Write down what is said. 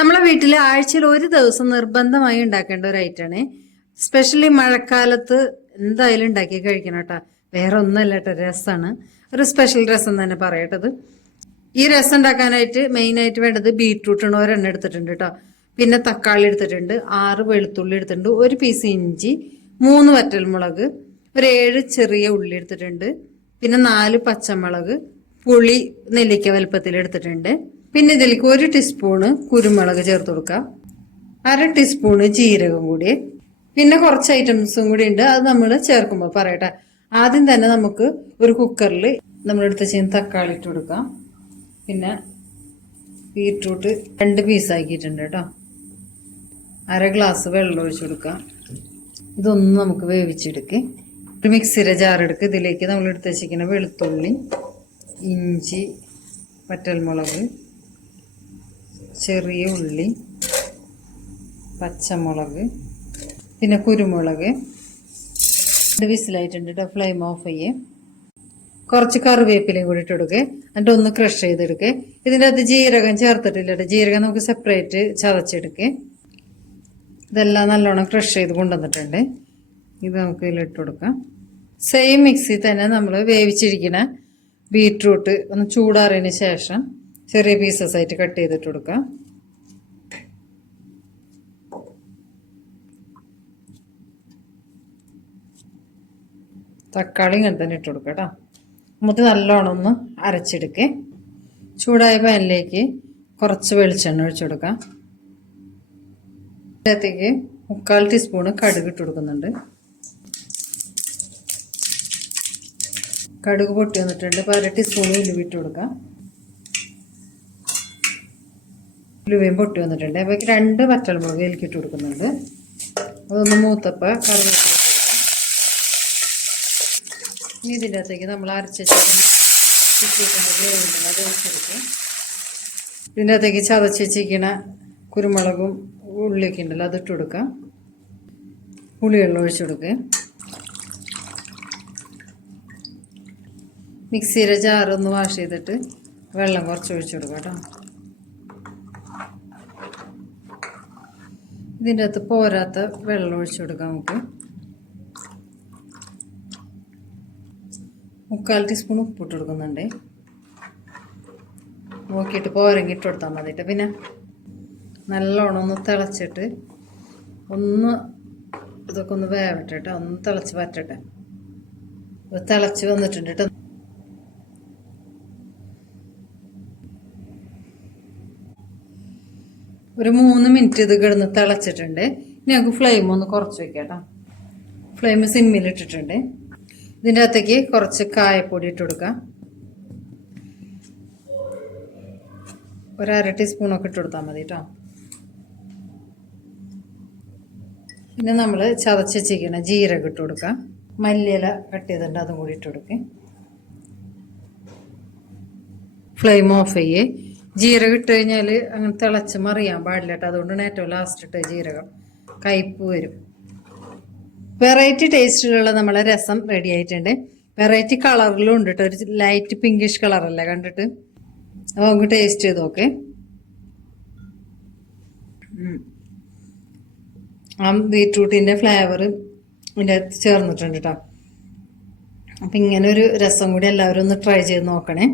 നമ്മളെ വീട്ടിൽ ആഴ്ചയിൽ ഒരു ദിവസം നിർബന്ധമായി ഉണ്ടാക്കേണ്ട ഒരു ഐറ്റാണ്. സ്പെഷ്യലി മഴക്കാലത്ത് എന്തായാലും ഉണ്ടാക്കി കഴിക്കണം കേട്ടോ. വേറെ ഒന്നല്ല കേട്ടോ, രസമാണ്. ഒരു സ്പെഷ്യൽ രസം തന്നെ പറയട്ടത്. ഈ രസം ഉണ്ടാക്കാനായിട്ട് മെയിനായിട്ട് വേണ്ടത് ബീട്രൂട്ടാണ്. ഒരെണ്ണം എടുത്തിട്ടുണ്ട് കേട്ടോ. പിന്നെ തക്കാളി എടുത്തിട്ടുണ്ട്, 6 വെളുത്തുള്ളി എടുത്തിട്ടുണ്ട്, 1 പീസ് ഇഞ്ചി, 3 വറ്റൽമുളക്, ഒരു 7 ചെറിയ ഉള്ളി എടുത്തിട്ടുണ്ട്, പിന്നെ 4 പച്ചമുളക്, പുളി നെല്ലിക്ക വലുപ്പത്തിൽ എടുത്തിട്ടുണ്ട്. പിന്നെ ഇതിലേക്ക് 1 ടീസ്പൂണ് കുരുമുളക് ചേർത്ത് കൊടുക്കാം, 1/2 ടീസ്പൂണ് ജീരകം കൂടി, പിന്നെ കുറച്ച് ഐറ്റംസും കൂടി ഉണ്ട്. അത് നമ്മൾ ചേർക്കുമ്പോൾ പറയട്ടെ. ആദ്യം തന്നെ നമുക്ക് ഒരു കുക്കറിൽ നമ്മളെടുത്ത് ചെയ്യുന്ന തക്കാളി ഇട്ട് കൊടുക്കാം. പിന്നെ ബീട്രൂട്ട് 2 പീസാക്കിയിട്ടുണ്ട് കേട്ടോ. 1/2 ഗ്ലാസ് വെള്ളം ഒഴിച്ചു കൊടുക്കാം. ഇതൊന്നും നമുക്ക് വേവിച്ചെടുക്കുക. ഒരു മിക്സിയുടെ ജാറെടുക്കുക. ഇതിലേക്ക് നമ്മൾ എടുത്ത് വെച്ചിരിക്കുന്ന വെളുത്തുള്ളി, ഇഞ്ചി, വറ്റൽമുളക്, ചെറിയ ഉള്ളി, പച്ചമുളക്, പിന്നെ കുരുമുളക്. 2 വിസിലായിട്ടുണ്ട് കേട്ടോ. ഫ്ലെയിം ഓഫ് ചെയ്യേ. കുറച്ച് കറിവേപ്പിലയും കൂടി ഇട്ട് കൊടുക്കുക. എന്നിട്ട് ഒന്ന് ക്രഷ് ചെയ്തെടുക്കുക. ഇതിൻ്റെ അകത്ത് ജീരകം ചേർത്തിട്ടില്ല കേട്ടോ. ജീരകം നമുക്ക് സെപ്പറേറ്റ് ചതച്ചെടുക്കുക. ഇതെല്ലാം നല്ലോണം ക്രഷ് ചെയ്ത് കൊണ്ടുവന്നിട്ടുണ്ട്. ഇത് നമുക്ക് ഇതിലിട്ട് കൊടുക്കാം. സെയിം മിക്സി തന്നെ നമ്മൾ വേവിച്ചിരിക്കുന്ന ബീട്രൂട്ട് ഒന്ന് ചൂടാറിയതിന് ശേഷം ചെറിയ പീസസ് ആയിട്ട് കട്ട് ചെയ്തിട്ട് കൊടുക്കാം. തക്കാളി ഇങ്ങനെ തന്നെ ഇട്ട് കൊടുക്കാം കേട്ടോ. നമുക്ക് നല്ലോണം ഒന്ന് അരച്ചെടുക്കേ. ചൂടായ പാനിലേക്ക് കുറച്ച് വെളിച്ചെണ്ണ ഒഴിച്ചു കൊടുക്കാം. അതിനകത്തേക്ക് 3/4 ടീസ്പൂണ് കടുക് ഇട്ട് കൊടുക്കുന്നുണ്ട്. കടുക് പൊട്ടി വന്നിട്ടുണ്ട്. 1/2 ടീസ്പൂണ് ഉലുവ ഇട്ട് കൊടുക്കാം. ഉലുവയും പൊട്ടി വന്നിട്ടുണ്ട്. അപ്പോൾ 2 വറ്റൽമുളക് ഇതിലേക്ക് ഇട്ട് കൊടുക്കുന്നുണ്ട്. അതൊന്ന് മൂത്തപ്പോൾ കറിവേപ്പില ഇട്ട് കൊടുക്കാം. ഇനി ഇതിൻ്റെ അകത്തേക്ക് നമ്മൾ അരച്ച് ഗ്രേവിൻ്റെ അത് ഒഴിച്ചെടുക്കും. ഇതിൻ്റെ അകത്തേക്ക് ചതച്ച് വെച്ചിരിക്കണ കുരുമുളകും ഉള്ളിയൊക്കെ ഉണ്ടല്ലോ, അതിട്ട് കൊടുക്കാം. പുളിവെള്ളം ഒഴിച്ചു കൊടുക്കുക. മിക്സിയുടെ ജാറൊന്ന് വാഷ് ചെയ്തിട്ട് വെള്ളം കുറച്ച് ഒഴിച്ചു കൊടുക്കാം കേട്ടോ. ഇതിൻ്റെ അകത്ത് പോരാത്ത വെള്ളം ഒഴിച്ചു കൊടുക്കാം നമുക്ക്. 3/4 ടീസ്പൂൺ ഉപ്പിട്ട് കൊടുക്കുന്നുണ്ട്. നോക്കിയിട്ട് പോരെങ്കിൽ ഇട്ട് കൊടുത്താൽ മതിയിട്ട്. പിന്നെ നല്ലോണം ഒന്ന് തിളച്ചിട്ട് ഒന്ന് ഇതൊക്കെ ഒന്ന് വേവട്ടെ കേട്ടോ. ഒന്ന് തിളച്ച് പറ്റട്ടെ. തിളച്ച് വന്നിട്ടുണ്ട് കേട്ടോ. ഒരു 3 മിനിറ്റ് ഇത് കിടന്ന് തിളച്ചിട്ടുണ്ട്. ഇനി നമുക്ക് ഫ്ലെയിം ഒന്ന് കുറച്ച് വയ്ക്കാം കേട്ടോ. ഫ്ലെയിം സിമ്മിലിട്ടിട്ടുണ്ട്. ഇതിൻ്റെ അകത്തേക്ക് കുറച്ച് കായപ്പൊടി ഇട്ട് കൊടുക്കാം. 1/2 ടീസ്പൂണൊക്കെ ഇട്ട് കൊടുത്താൽ മതി കേട്ടോ. പിന്നെ നമ്മൾ ചതച്ച് വെച്ചിരിക്കുന്ന ജീരകം ഇട്ട് കൊടുക്കാം. മല്ലിയില കട്ട് ചെയ്തിട്ടുണ്ട്, അതും കൂടി ഇട്ട് കൊടുക്കുക. ഫ്ലെയിം ഓഫ് ചെയ്യേ. ജീരകം ഇട്ട് കഴിഞ്ഞാൽ അങ്ങനെ തിളച്ച് മറിയാൻ പാടില്ല കേട്ടോ. അതുകൊണ്ടാണ് ഏറ്റവും ലാസ്റ്റ് ഇട്ട് ജീരകം. കയ്പ്പ് വരും. വെറൈറ്റി ടേസ്റ്റിലുള്ള നമ്മളെ രസം റെഡി ആയിട്ടുണ്ട്. വെറൈറ്റി കളറിലും ഉണ്ട് കേട്ടോ. ഒരു ലൈറ്റ് പിങ്കിഷ് കളറല്ലേ കണ്ടിട്ട്. അപ്പോൾ നമുക്ക് ടേസ്റ്റ് ചെയ്ത് നോക്കേ. ആ ബീട്രൂട്ടിൻ്റെ ഫ്ലേവർ ഇതിൻ്റെ അകത്ത് ചേർന്നിട്ടുണ്ട് കേട്ടോ. അപ്പം ഇങ്ങനെ ഒരു രസം കൂടി എല്ലാവരും ഒന്ന് ട്രൈ ചെയ്ത് നോക്കണേ.